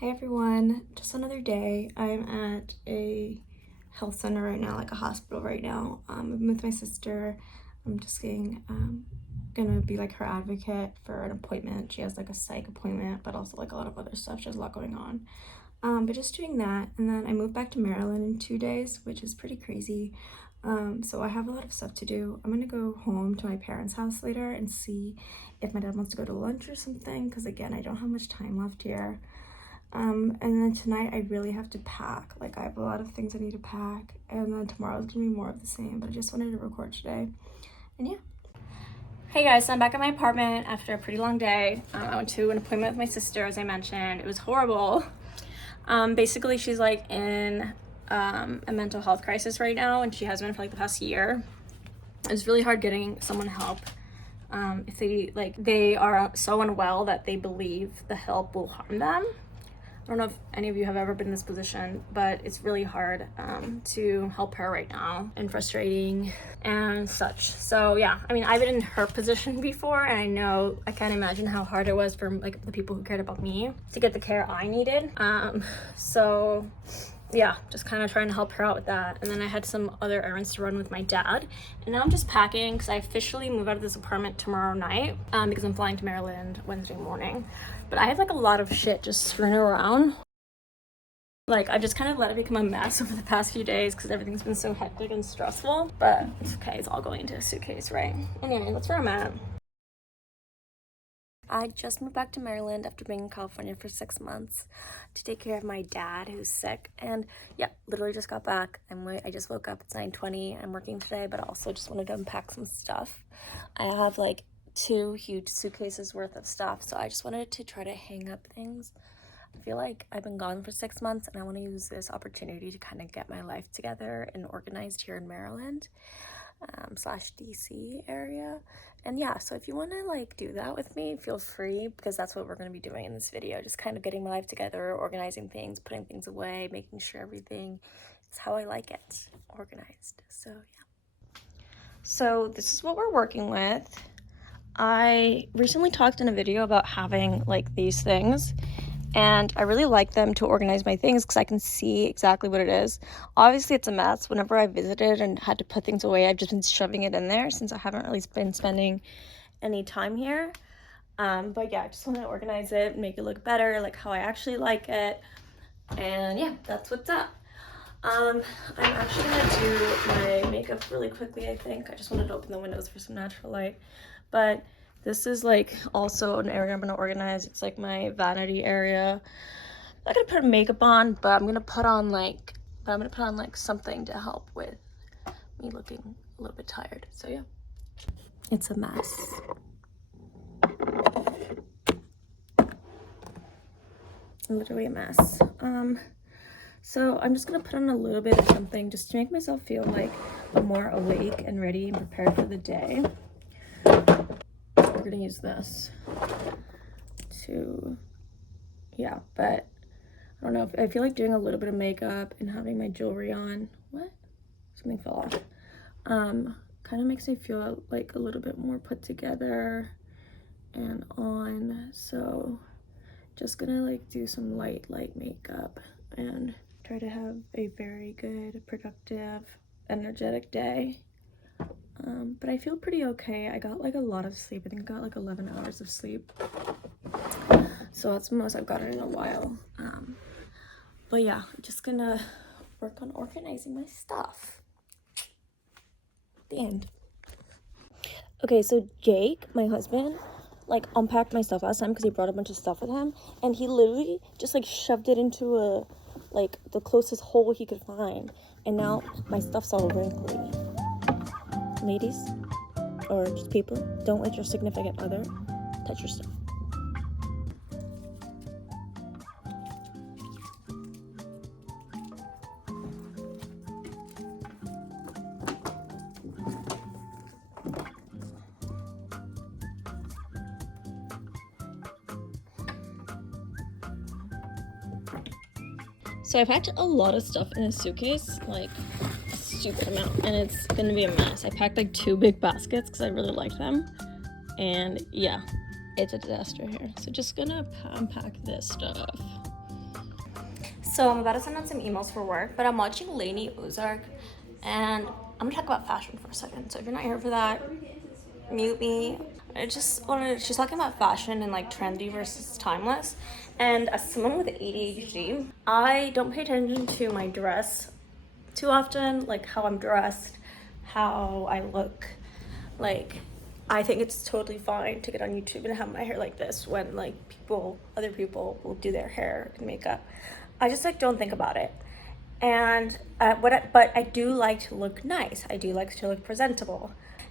Hey everyone, just another day. I'm at a health center right now, like a hospital right now. I'm with my sister. I'm just gonna be like her advocate for an appointment. She has like a psych appointment, but also like a lot of other stuff. She has a lot going on. But just doing that, and then I moved back to Maryland in 2 days, which is pretty crazy. So I have a lot of stuff to do. I'm gonna go home to my parents' house later and see if my dad wants to go to lunch or something, because again, I don't have much time left here. And then tonight I really have to pack. Like I have a lot of things I need to pack, and then tomorrow's gonna be more of the same, but I just wanted to record today. And yeah. Hey guys, so I'm back at my apartment after a pretty long day. I went to an appointment with my sister, as I mentioned. It was horrible. Basically she's like in a mental health crisis right now, and she has been for like the past year. It's really hard getting someone help. If they are so unwell that they believe the help will harm them. I don't know if any of you have ever been in this position, but it's really hard to help her right now, and frustrating and such. So yeah, I mean, I've been in her position before, and I can't imagine how hard it was for like the people who cared about me to get the care I needed. So yeah, just kind of trying to help her out with that. And then I had some other errands to run with my dad, and now I'm just packing because I officially move out of this apartment tomorrow night because I'm flying to Maryland Wednesday morning. But I have like a lot of shit just strewn around. Like I just kind of let it become a mess over the past few days because everything's been so hectic and stressful, but it's okay, it's all going into a suitcase, right? Anyway, that's where I'm at. I just moved back to Maryland after being in California for 6 months to take care of my dad who's sick. And yeah, literally just got back. I just woke up. It's 9:20. I'm working today, but I also just wanted to unpack some stuff. I have like 2 huge suitcases worth of stuff, so I just wanted to try to hang up things. I feel like I've been gone for 6 months, and I want to use this opportunity to kind of get my life together and organized here in Maryland slash DC area. And yeah, so if you want to like do that with me, feel free, because that's what we're going to be doing in this video, just kind of getting my life together, organizing things, putting things away, making sure everything is how I like it, organized. So yeah, so this is what we're working with. I recently talked in a video about having like these things, and I really like them to organize my things because I can see exactly what it is. Obviously it's a mess. Whenever I visited and had to put things away, I've just been shoving it in there since I haven't really been spending any time here. But yeah, I just want to organize it, make it look better, like how I actually like it. And yeah, that's what's up. I'm actually gonna do my makeup really quickly. I think I just wanted to open the windows for some natural light, but this is like also an area I'm gonna organize. It's like my vanity area. I'm not gonna put makeup on, but I'm gonna put on like something to help with me looking a little bit tired. So yeah, it's a mess. Literally a mess. So I'm just gonna put on a little bit of something just to make myself feel like I'm more awake and ready and prepared for the day. We're gonna use this to, yeah, but I don't know, if I feel like doing a little bit of makeup and having my jewelry on. What? Something fell off. Kind of makes me feel like a little bit more put together and on. So just gonna like do some light makeup and try to have a very good, productive, energetic day. But I feel pretty okay. I got like a lot of sleep. I think I got like 11 hours of sleep. So that's the most I've gotten in a while. But yeah, I'm just gonna work on organizing my stuff. The end. Okay, so Jake, my husband, like unpacked my stuff last time because he brought a bunch of stuff with him, and he literally just like shoved it into the closest hole he could find, and now my stuff's all wrinkly. Ladies, or just people, don't let your significant other touch your stuff. So I packed a lot of stuff in a suitcase, like a stupid amount, and it's gonna be a mess. I packed like 2 big baskets because I really liked them, and yeah, it's a disaster here. So just gonna unpack this stuff. So I'm about to send out some emails for work, but I'm watching Lainey Ozark, and I'm gonna talk about fashion for a second. So if you're not here for that, mute me. I just wanted, she's talking about fashion and like trendy versus timeless. And as someone with ADHD, I don't pay attention to my dress too often, like how I'm dressed, how I look. Like, I think it's totally fine to get on YouTube and have my hair like this when like other people will do their hair and makeup. I just like don't think about it. And but I do like to look nice. I do like to look presentable.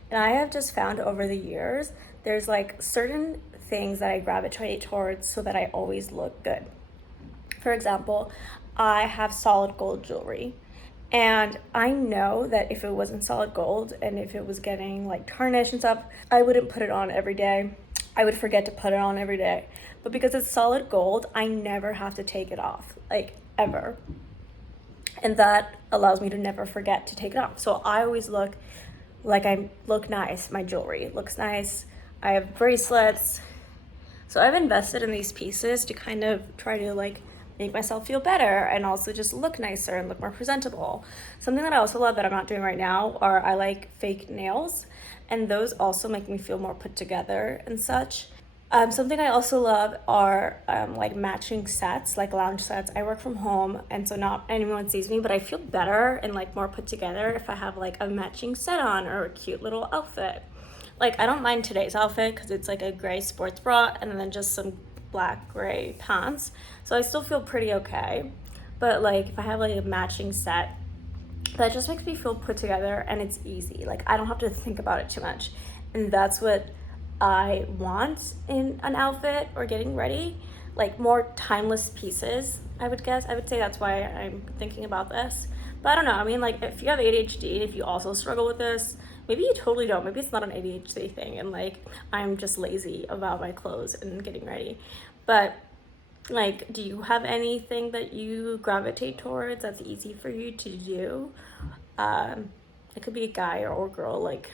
And I have just found over the years, there's like certain things that I gravitate towards so that I always look good. For example, I have solid gold jewelry. And I know that if it wasn't solid gold and if it was getting like tarnished and stuff, I wouldn't put it on every day. I would forget to put it on every day. But because it's solid gold, I never have to take it off, like ever. And that allows me to never forget to take it off. So I always look like I look nice. My jewelry looks nice. I have bracelets. So I've invested in these pieces to kind of try to like make myself feel better and also just look nicer and look more presentable. Something that I also love that I'm not doing right now are I like fake nails, and those also make me feel more put together and such. Something I also love are like matching sets, like lounge sets. I work from home, and so not anyone sees me, but I feel better and like more put together if I have like a matching set on or a cute little outfit. Like, I don't mind today's outfit because it's like a gray sports bra and then just some black gray pants, so I still feel pretty okay. But like if I have like a matching set, that just makes me feel put together and it's easy. Like I don't have to think about it too much, and that's what I want in an outfit or getting ready. Like more timeless pieces, I would say that's why I'm thinking about this. But I don't know, I mean, like if you have ADHD, if you also struggle with this, maybe you totally don't. Maybe it's not an ADHD thing and like I'm just lazy about my clothes and getting ready. But like, do you have anything that you gravitate towards that's easy for you to do? It could be a guy or girl, like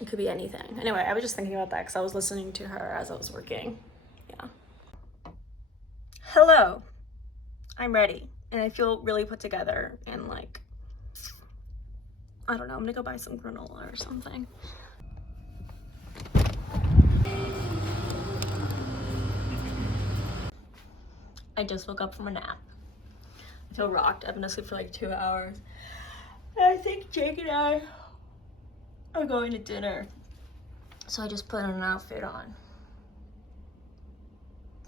it could be anything. Anyway, I was just thinking about that because I was listening to her as I was working. Yeah. Hello. I'm ready. And I feel really put together and like, I don't know, I'm gonna go buy some granola or something. I just woke up from a nap. I feel rocked. I've been asleep for like 2 hours. And I think Jake and I are going to dinner. So I just put an outfit on.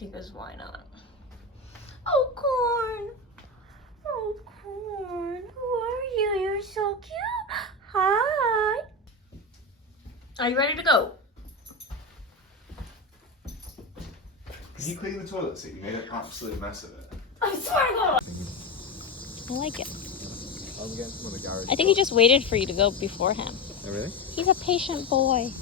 Because why not? Oh, Corn! Oh, Corn, who are you? You're so cute. Hi. Are you ready to go? Can you clean the toilet seat? You made an absolute mess of it. I swear to God. I like it. I'm getting some in the garage. I think he just waited for you to go before him. Oh, really? He's a patient boy.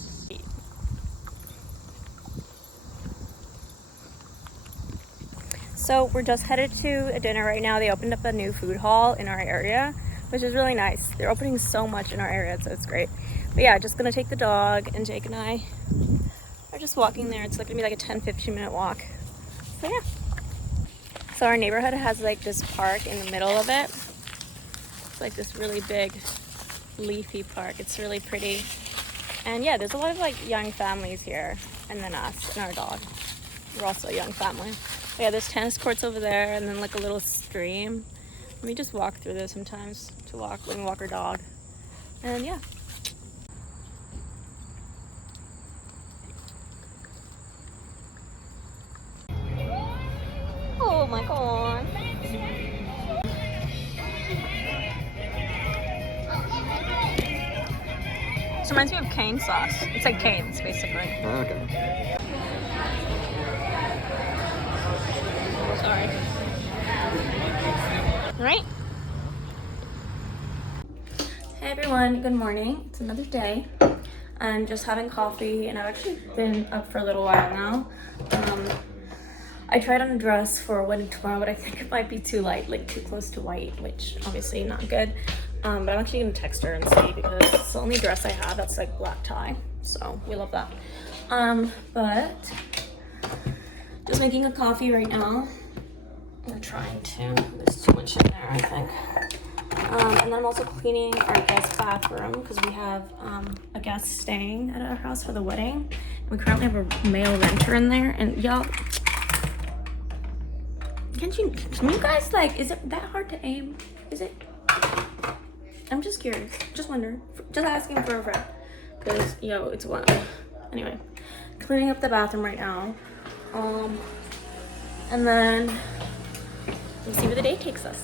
So we're just headed to a dinner right now. They opened up a new food hall in our area, which is really nice. They're opening so much in our area, so it's great. But yeah, just gonna take the dog, and Jake and I are just walking there. It's like gonna be like a 10-15 minute walk. So yeah. So our neighborhood has like this park in the middle of it. It's like this really big leafy park. It's really pretty. And yeah, there's a lot of like young families here, and then us and our dog. We're also a young family. But yeah, there's tennis courts over there, and then like a little stream. And we just walk through there sometimes when we walk our dog. And yeah. Oh my God. This reminds me of cane sauce. It's like Cane's, basically. Oh, okay. Sorry. All right. Hey everyone, good morning. It's another day. I'm just having coffee, and I've actually been up for a little while now. I tried on a dress for a wedding tomorrow, but I think it might be too light, like too close to white, which obviously not good. But I'm actually gonna text her and see, because it's the only dress I have that's like black tie. So we love that. But just making a coffee right now. I'm trying to. There's too much in there, I think. And then I'm also cleaning our guest bathroom because we have a guest staying at our house for the wedding. We currently have a male renter in there, and y'all, can you guys, like, is it that hard to aim? Is it? I'm just curious, just wondering, just asking for a friend, because yo, it's one. Anyway, cleaning up the bathroom right now, and then we'll see where the day takes us.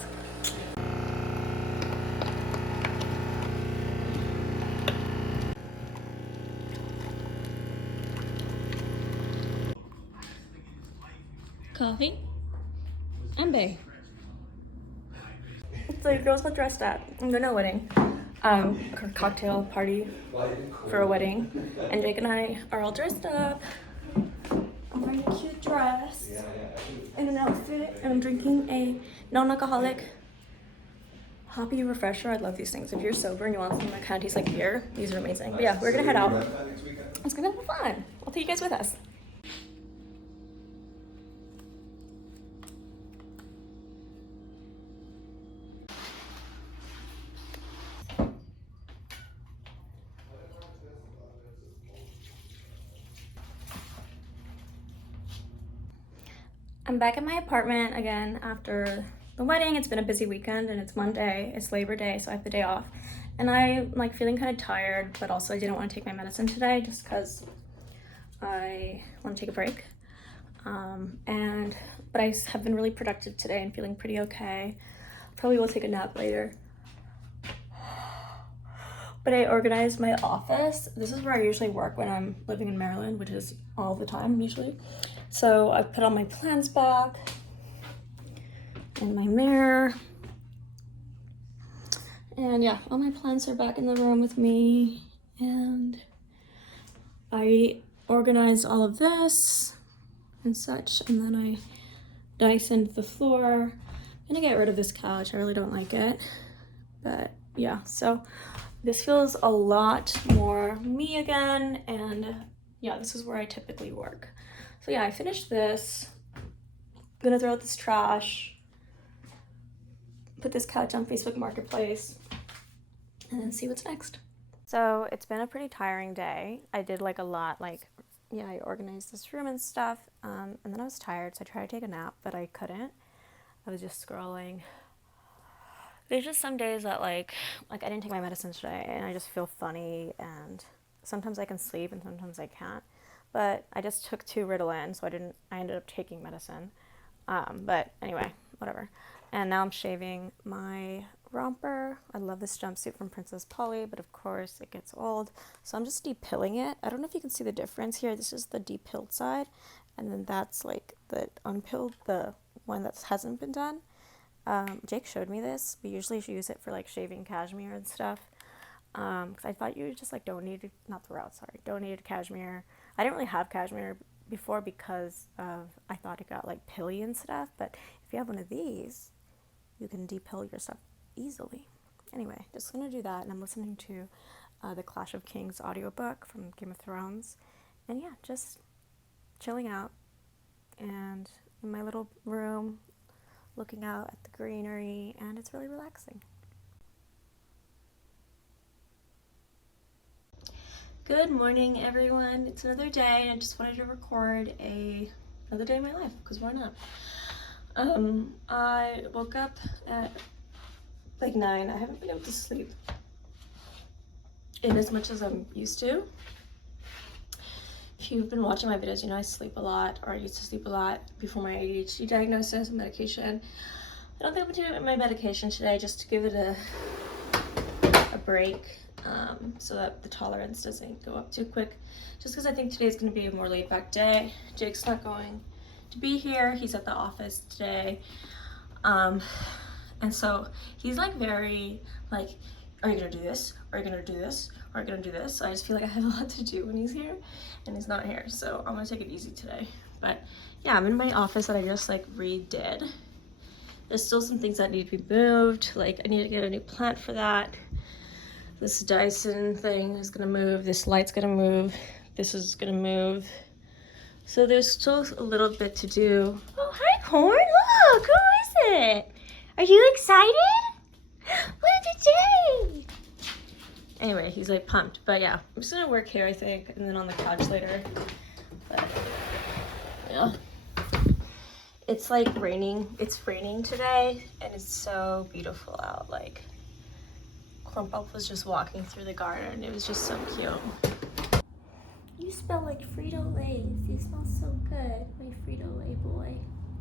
Coffee and bae. So your girls got dressed up. I'm going to a wedding, cocktail party for a wedding, and Jake and I are all dressed up. I'm wearing a cute dress and an outfit, and I'm drinking a non-alcoholic hoppy refresher. I love these things. If you're sober and you want something that kind of tastes like beer, these are amazing. But yeah, we're gonna head out. It's gonna be fun. I'll take you guys with us. I'm back at my apartment again after the wedding. It's been a busy weekend and it's Monday, it's Labor Day, so I have the day off. And I'm like feeling kind of tired, but also I didn't want to take my medicine today just because I want to take a break. But I have been really productive today and feeling pretty okay. Probably will take a nap later. But I organized my office. This is where I usually work when I'm living in Maryland, which is all the time usually. So I put all my plans back in my mirror. And yeah, all my plants are back in the room with me. And I organized all of this and such. And then I Dysoned the floor. I'm gonna get rid of this couch. I really don't like it. But yeah, so this feels a lot more me again. And yeah, this is where I typically work. So yeah, I finished this. I'm gonna throw out this trash, put this couch on Facebook Marketplace, and then see what's next. So it's been a pretty tiring day. I did like a lot, like, yeah, I organized this room and stuff, and then I was tired, so I tried to take a nap, but I couldn't. I was just scrolling. There's just some days that like I didn't take my medicine today, and I just feel funny, and sometimes I can sleep and sometimes I can't. But I just took 2 Ritalin, so I ended up taking medicine. But anyway, whatever. And now I'm shaving my romper. I love this jumpsuit from Princess Polly, but of course it gets old. So I'm just depilling it. I don't know if you can see the difference here. This is the depilled side, and then that's like the unpilled, the one that hasn't been done. Jake showed me this. We usually use it for like shaving cashmere and stuff. Because I thought you just like donated cashmere. I didn't really have cashmere before because I thought it got like pilly and stuff, but if you have one of these, you can depill your stuff easily. Anyway, just gonna do that, and I'm listening to the Clash of Kings audiobook from Game of Thrones, and yeah, just chilling out and in my little room looking out at the greenery, and it's really relaxing. Good morning, everyone. It's another day, and I just wanted to record another day of my life, because why not? I woke up at like 9. I haven't been able to sleep in as much as I'm used to. If you've been watching my videos, you know I sleep a lot, or I used to sleep a lot before my ADHD diagnosis and medication. I don't think I'm gonna do my medication today, just to give it a break. So that the tolerance doesn't go up too quick, just because I think today's going to be a more laid back day. Jake's not going to be here. He's at the office today, and so he's like very like, are you gonna do this, are you gonna do this, are you gonna do this? So I just feel like I have a lot to do when he's here and he's not here, so I'm gonna take it easy today. But yeah, I'm in my office that I just like redid. There's still some things that need to be moved, like I need to get a new plant for that. This Dyson thing is gonna move, this light's gonna move, this is gonna move. So there's still a little bit to do. Oh, hi, Corn, look, who it. Are you excited? What a day! Anyway, he's like pumped. But yeah, I'm just gonna work here, I think, and then on the couch later. But yeah. It's like raining. It's raining today, and it's so beautiful out. Like, Clump was just walking through the garden. It was just so cute. You smell like Frito-Lays. You smell so good, my Frito-Lay boy.